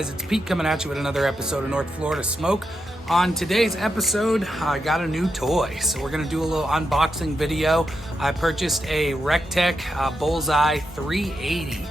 guys? It's Pete coming at you with another episode of North Florida Smoke. On today's episode, I got a new toy, so we're going to do a little unboxing video. I purchased a RecTech Bullseye 380.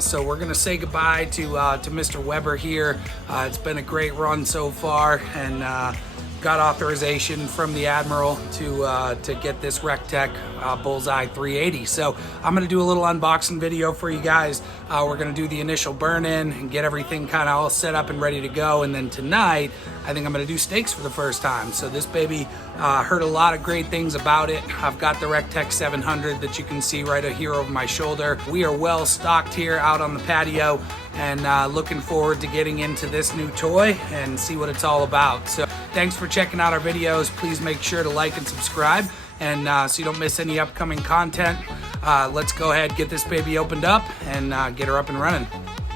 So we're going to say goodbye to Mr. Weber here. It's been a great run so far, and got authorization from the Admiral to get this RecTech Bullseye 380. So I'm going to do a little unboxing video for you guys. We're going to do the initial burn in and get everything kind of all set up and ready to go. And then tonight, I think I'm going to do steaks for the first time. So this baby, heard a lot of great things about it. I've got the RecTech 700 that you can see right here over my shoulder. We are well stocked here out on the patio, and looking forward to getting into this new toy and see what it's all about. So thanks for checking out our videos. Please make sure to like and subscribe, and so you don't miss any upcoming content. Let's go ahead, get this baby opened up, and get her up and running.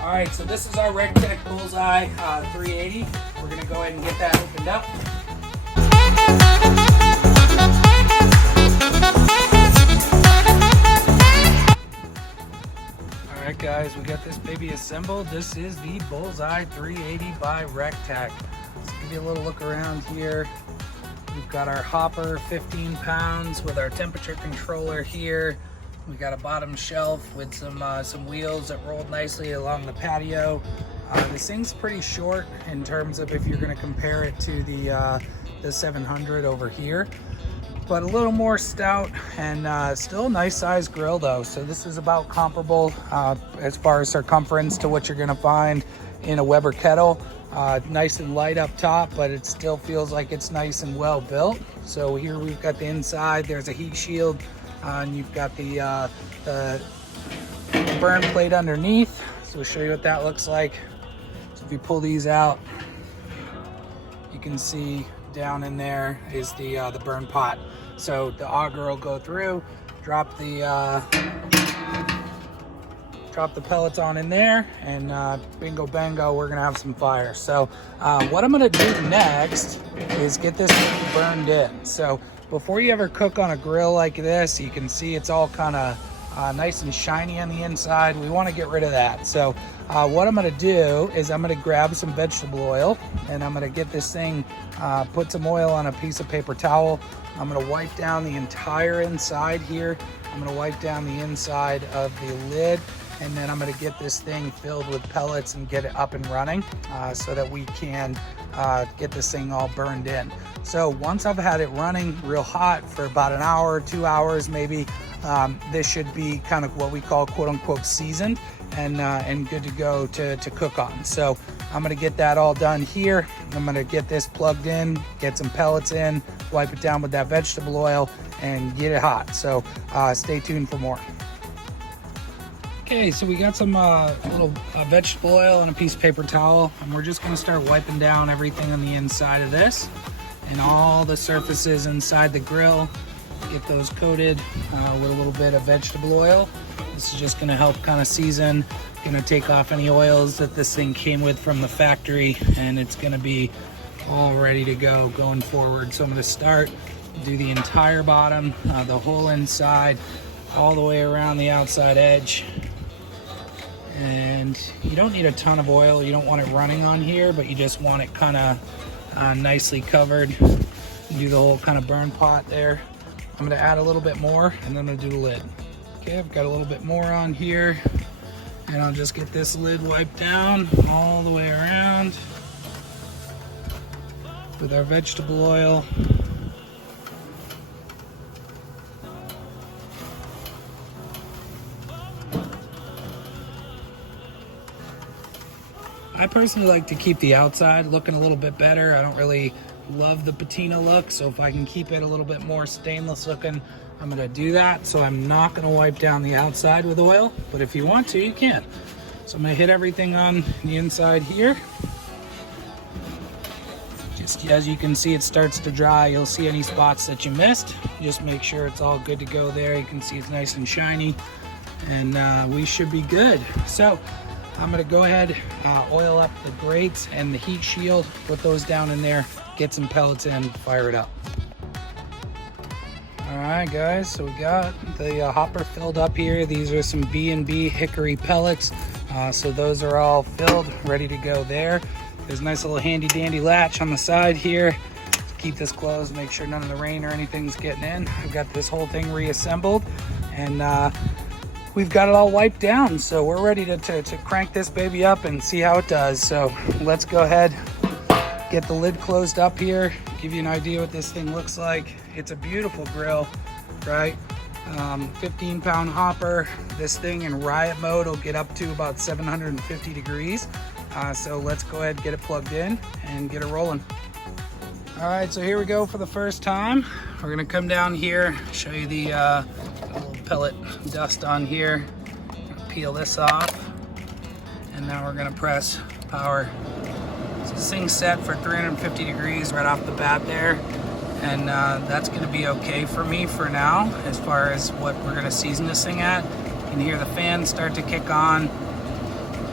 All right, so this is our RecTech Bullseye 380. We're gonna go ahead and get that opened up. All right, guys, we got this baby assembled. This is the Bullseye 380 by RecTech. Let's give you a little look around here. We've got our hopper, 15 pounds, with our temperature controller here. We got a bottom shelf with some wheels that rolled nicely along the patio. This thing's pretty short in terms of if you're going to compare it to the 700 over here, but a little more stout, and still a nice size grill though. So this is about comparable as far as circumference to what you're going to find in a Weber kettle. Nice and light up top, but it still feels like it's nice and well built. So here we've got the inside. There's a heat shield, and you've got the burn plate underneath. So we'll show you what that looks like. So if you pull these out, you can see down in there is the burn pot. So the auger will go through, drop the pellets on in there, and bingo bango, we're gonna have some fire. So what I'm gonna do next is get this burned in. So before you ever cook on a grill like this, you can see it's all kind of nice and shiny on the inside. We want to get rid of that. So what I'm going to do is I'm going to grab some vegetable oil, and I'm going to get this thing, put some oil on a piece of paper towel. I'm going to wipe down the entire inside here. I'm going to wipe down the inside of the lid, and then I'm going to get this thing filled with pellets and get it up and running so that we can get this thing all burned in. So once I've had it running real hot for about an hour, 2 hours maybe, this should be kind of what we call quote unquote seasoned and good to go to cook on. So I'm gonna get that all done here. I'm gonna get this plugged in, get some pellets in, wipe it down with that vegetable oil, and get it hot. So stay tuned for more. Okay, so we got some little vegetable oil and a piece of paper towel, and we're just gonna start wiping down everything on the inside of this and all the surfaces inside the grill. Get those coated with a little bit of vegetable oil. This is just gonna help kind of season, gonna take off any oils that this thing came with from the factory, and it's gonna be all ready to go going forward. So I'm gonna start, do the entire bottom, the whole inside, all the way around the outside edge. And you don't need a ton of oil. You don't want it running on here, but you just want it kind of nicely covered. Do the whole kind of burn pot there. I'm gonna add a little bit more, and then I'm gonna do the lid. Okay, I've got a little bit more on here, and I'll just get this lid wiped down all the way around with our vegetable oil. I personally like to keep the outside looking a little bit better. I don't really love the patina look, so if I can keep it a little bit more stainless looking, I'm gonna do that. So I'm not gonna wipe down the outside with oil, but if you want to, you can. So I'm gonna hit everything on the inside here. Just as you can see, it starts to dry. You'll see any spots that you missed. Just make sure it's all good to go there. You can see it's nice and shiny, and we should be good. So I'm gonna go ahead, oil up the grates and the heat shield, put those down in there, get some pellets in, fire it up. All right, guys, so we got the hopper filled up here. These are some B&B hickory pellets, So those are all filled, ready to go there. There's a nice little handy dandy latch on the side here to keep this closed, make sure none of the rain or anything's getting in. I've got this whole thing reassembled, and we've got it all wiped down. So we're ready to crank this baby up and see how it does. So let's go ahead, get the lid closed up here, give you an idea what this thing looks like. It's a beautiful grill, right? 15-pound hopper. This thing in riot mode will get up to about 750 degrees. So let's go ahead and get it plugged in and get it rolling. All right, so here we go for the first time. We're gonna come down here, show you the little pellet dust on here. Peel this off, and now we're gonna press power. So this thing's set for 350 degrees right off the bat there. And that's gonna be okay for me for now, as far as what we're gonna season this thing at. You can hear the fans start to kick on,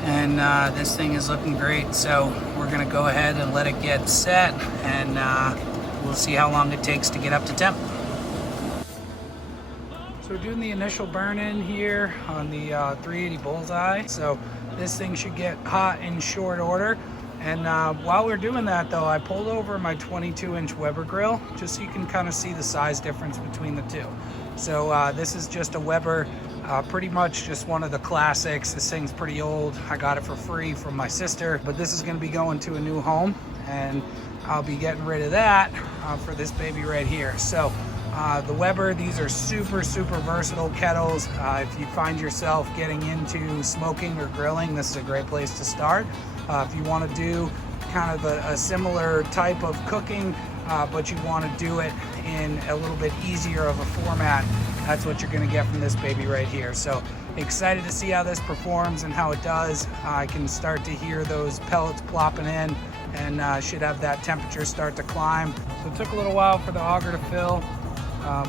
and this thing is looking great. So we're gonna go ahead and let it get set, and we'll see how long it takes to get up to temp. So we're doing the initial burn in here on the 380 Bullseye. So this thing should get hot in short order. And while we're doing that though, I pulled over my 22-inch Weber grill just so you can kind of see the size difference between the two. So this is just a Weber, pretty much just one of the classics. This thing's pretty old. I got it for free from my sister, but this is going to be going to a new home, and I'll be getting rid of that for this baby right here. So the Weber, these are super versatile kettles. If you find yourself getting into smoking or grilling, this is a great place to start. If you want to do kind of a similar type of cooking, but you want to do it in a little bit easier of a format, that's what you're going to get from this baby right here. So excited to see how this performs and how it does. I can start to hear those pellets plopping in, and should have that temperature start to climb. So it took a little while for the auger to fill.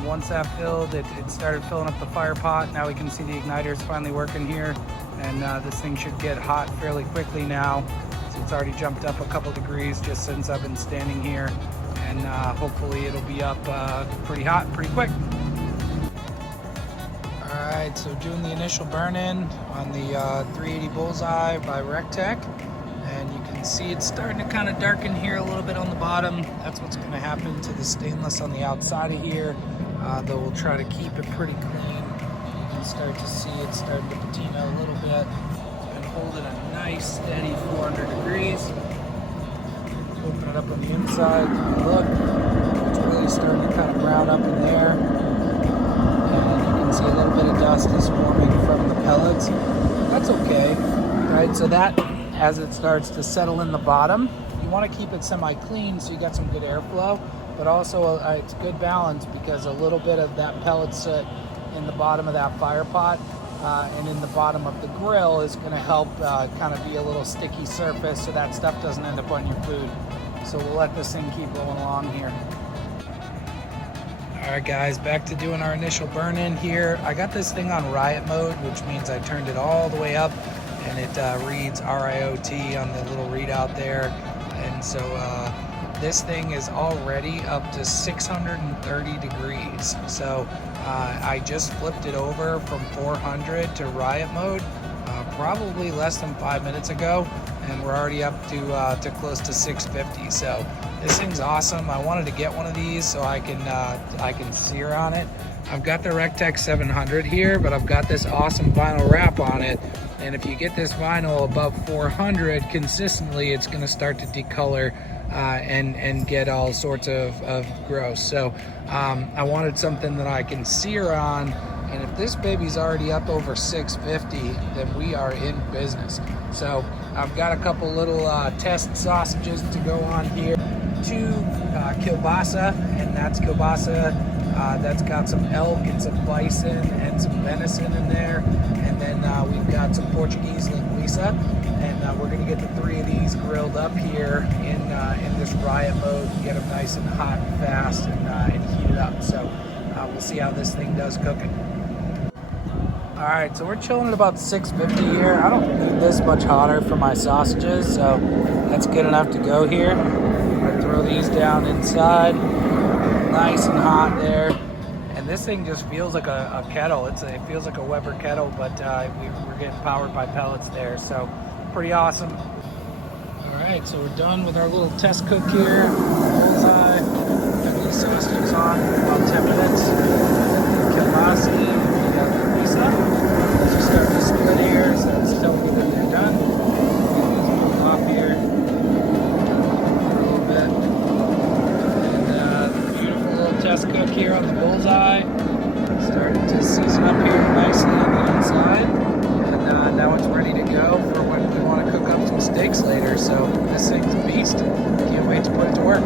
Once that filled, it started filling up the fire pot. Now we can see the igniter's finally working here, and this thing should get hot fairly quickly now. So it's already jumped up a couple degrees just since I've been standing here, and hopefully it'll be up pretty hot pretty quick. All right, so doing the initial burn-in on the 380 Bullseye by RecTech, and you can see it's starting to kind of darken here a little bit on the bottom. That's what's going to happen to the stainless on the outside of here, though we'll try to keep it pretty clean. You can start to see it starting to patina a little bit. It's been holding a nice steady 400 degrees. Open it up on the inside, look, it's really starting to kind of brown up in there. And you can see a little bit of dust is forming from the pellets. That's okay, right? So that, as it starts to settle in the bottom, you want to keep it semi-clean so you got some good airflow, but also it's good balance, because a little bit of that pellet soot in the bottom of that fire pot and in the bottom of the grill is going to help kind of be a little sticky surface so that stuff doesn't end up on your food. So we'll let this thing keep rolling along here. All right guys, back to doing our initial burn-in here. I got this thing on riot mode, which means I turned it all the way up, and it reads RIOT on the little readout there. And so this thing is already up to 630 degrees. So I just flipped it over from 400 to riot mode probably less than 5 minutes ago, and we're already up to close to 650. So this thing's awesome. I wanted to get one of these so I can sear on it. I've got the RecTech 700 here, but I've got this awesome vinyl wrap on it. And if you get this vinyl above 400 consistently, it's going to start to decolor and get all sorts of gross. So I wanted something that I can sear on. And if this baby's already up over 650, then we are in business. So I've got a couple little test sausages to go on here. 2 kielbasa, and that's kielbasa that's got some elk and some bison and some venison in there. And then we've got some Portuguese linguiça, and we're gonna get the 3 of these grilled up here in this riot mode to get them nice and hot and fast and heated up. So we'll see how this thing does cooking. All right, so we're chilling at about 650 here. I don't need this much hotter for my sausages, so that's good enough to go here. I'm gonna throw these down inside, nice and hot there. And this thing just feels like a kettle. It feels like a Weber kettle, but we're getting powered by pellets there, so pretty awesome. All right, so we're done with our little test cook here. Bullseye. Got these sausages on for about 10 minutes. Kielbasa, we got the pizza. Those are starting to split here, so it's telling me that they're done. Get these moved off here for a little bit. And beautiful little test cook here on the Bullseye. Starting to season up here nicely on the inside. And now it's ready to go for when we want to cook up some steaks later. So this thing's a beast. Can't wait to put it to work.